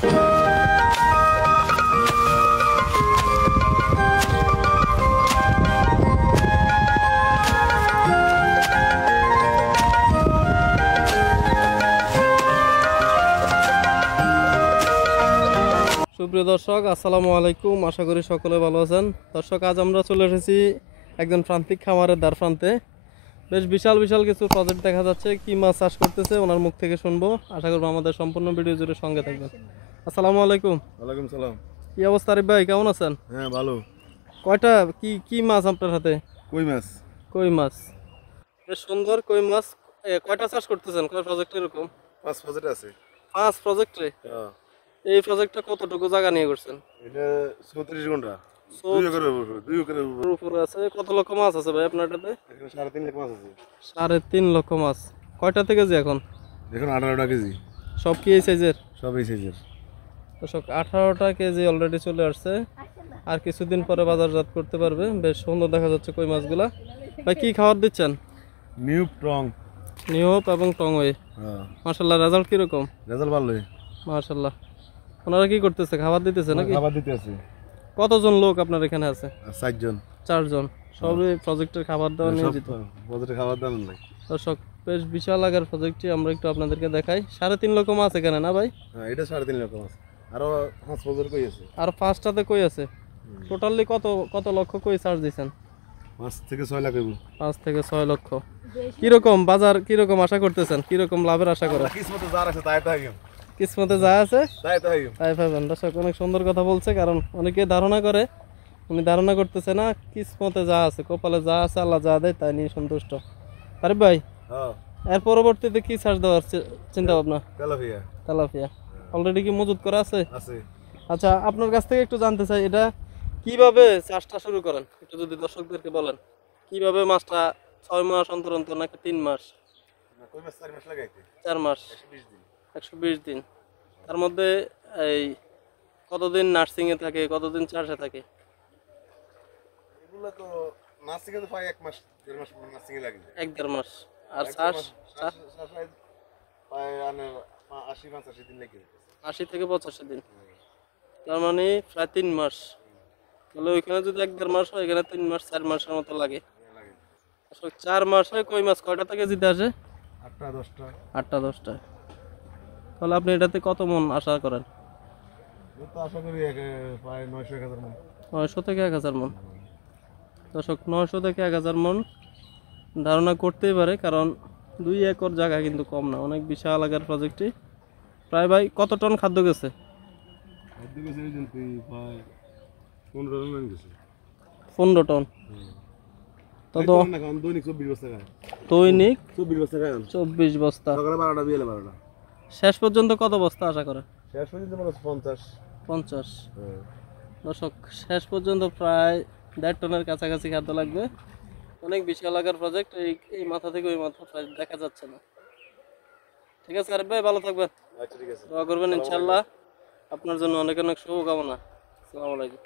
সুপ্রিয় দর্শক, আসসালামু আলাইকুম। আশা করি সকলে ভালো আছেন। দর্শক, আজ আমরা চলে এসেছি একজন প্রান্তিক খামারের দ্বার প্রান্তে। বেশ বিশাল বিশাল কিছু প্রজেক্ট দেখা যাচ্ছে। কি মাছ চাষ করতেছে ওনার মুখ থেকে শুনবো। আশা করবো আমাদের সম্পূর্ণ ভিডিও জুড়ে সঙ্গে থাকবেন। আসসালামু আলাইকুম। ওয়ালাইকুম সালাম। কি অবস্থা আরিফ ভাই, কেমন আছেন? হ্যাঁ, ভালো। কয়টা কি কি মাছ আপনার হাতে? কই মাছ। কই মাছ, বেশ সুন্দর কই মাছ। কয়টা চাষ করতেছেন, কয় প্রজেক্ট এরকম? 5 প্রজেক্ট আছে। 5 প্রজেক্টে? হ্যাঁ। এই প্রজেক্টটা কতটুকু জায়গা নিয়ে করছেন? এটা 34 ঘন্টা। 2 একরের উপরে আছে। কত লক্ষ মাছ আছে ভাই আপনার এটাতে? এখানে 3.5 লাখ মাছ আছে। 3.5 লক্ষ মাছ। কয়টা থেকে কেজি এখন? এখন 18টা কেজি। সব কি এই সাইজের? সব এই সাইজের। দর্শক, 18টা কেজি অলরেডি চলে আসছে। আর কিছুদিন পরে বাজারজাত করতে পারবে। বেশ সুন্দর দেখা যাচ্ছে কই মাছগুলা। ভাই কি খাবার দিচ্ছেন? নিউপ টং। নিউপ এবং টংওয়ে। হ্যাঁ। মাশাআল্লাহ, রেজাল্ট কি রকম? রেজাল্ট ভালো। মাশাআল্লাহ। ওনারা কি করতেছে, খাবার দিতেছে নাকি? খাবার দিতে আছে। কতজন লোক আপনার এখানে আছে? 4 জন। 4 জন। সবই প্রজেক্টের খাবার দেওয়া নিয়ে যেত। প্রজেক্টে খাবার দাম নাই। দর্শক, বেশ বিশাল আকার প্রজেক্টটি আমরা একটু আপনাদেরকে দেখাই। 3.5 লক্ষ মাছ এখানে না ভাই? হ্যাঁ, এটা 3.5 লাখ মাছ। আরো 5 প্রজেক্ট কই আছে। আর 5টাতে কই আছে? টোটালি কত কত লক্ষ কই চার্জ দিয়েছেন? 5 থেকে 6 লাখ হইব। 5 থেকে 6 লক্ষ। কিরকম বাজার, কিরকম আশা করতেছেন, কিরকম লাভের আশা করেন? কিসমতে যা আছে তাই তাই। কিসমতে যা আছে তাই তাই। তাই পাবেন। দর্শক, অনেক সুন্দর কথা বলছে। কারণ অনেকে ধারণা করে, উনি ধারণা করতেছে না। কিসমতে যা আছে, কপালে যা আছে, আল্লাহ যা দেয় তাই নিয়ে সন্তুষ্ট। আরে ভাই, হ্যাঁ। এর পরবর্তীতে কি চাষ দেওয়ার চিন্তা ভাবনা? তেলাপিয়া। তেলাপিয়া অলরেডি কি মজুত করা আছে? আছে। আচ্ছা, আপনার কাছ থেকে একটু জানতে চাই, এটা কিভাবে চাষটা শুরু করেন একটু যদি দর্শকদেরকে বলেন। কিভাবে মাছটা 6 মাস অন্তর অন্তর নাকি 3 মাস? কই মাছ 4 মাস লাগাইতে। 4 মাস। 120 দিন। 120 দিন। তার মধ্যে এই কতদিন নার্সিং এ থাকে, কতদিন চাষে থাকে? এগুলা তো নার্সিং এ তো প্রায় 1 মাস 1.5 মাস নার্সিং এ লাগে। 1-1.5 মাস। আর চাষ প্রায় 80-85 দিন লাগে। 80 থেকে 85 দিন। তার মানে প্রায় 3 মাস। তাহলে ওইখানে যদি 1-1.5 মাস হয়, এখানে 3 মাস 4 মাসের মতো লাগে। 4 মাসে কই মাছ কয়টা থেকে জিতে আসে? 8টা 10টা। 8টা 10টা। তাহলে আপনি এটাতে কত মন আশা করেন? তো আশা করি প্রায় 900-1000 মণ। 900 থেকে 1000 মন। দর্শক, 900 থেকে 1000 মন ধারণা করতেই পারে। কারণ 2 একর জায়গা কিন্তু কম না, অনেক বিশাল আকার প্রজেক্টটি। প্রায় ভাই কত টন খাদ্য গেছে? খাদ্য গেছে এই জন্য প্রায় 15 টন গেছে। 15 টন। তো দৈনিক 24 বস্তা খায়। দৈনিক 24 বস্তা খায়। 24 বস্তা। সকালে 12টা বিকেলে 12টা। শেষ পর্যন্ত কত বস্তা আশা করেন? শেষ পর্যন্ত মনে হচ্ছে 50। 50। দর্শক, শেষ পর্যন্ত প্রায় 1.5 টনের কাছাকাছি খাদ্য লাগবে। অনেক বিশাল আকার প্রজেক্ট। এই মাথা থেকে ওই মাথা প্রায় দেখা যাচ্ছে না। ঠিক আছে আরিফ ভাই, ভালো থাকবেন। আচ্ছা, ঠিক আছে। দোয়া করবেন ইনশাআল্লাহ। আপনার জন্য অনেক অনেক শুভকামনা। আসসালামু আলাইকুম।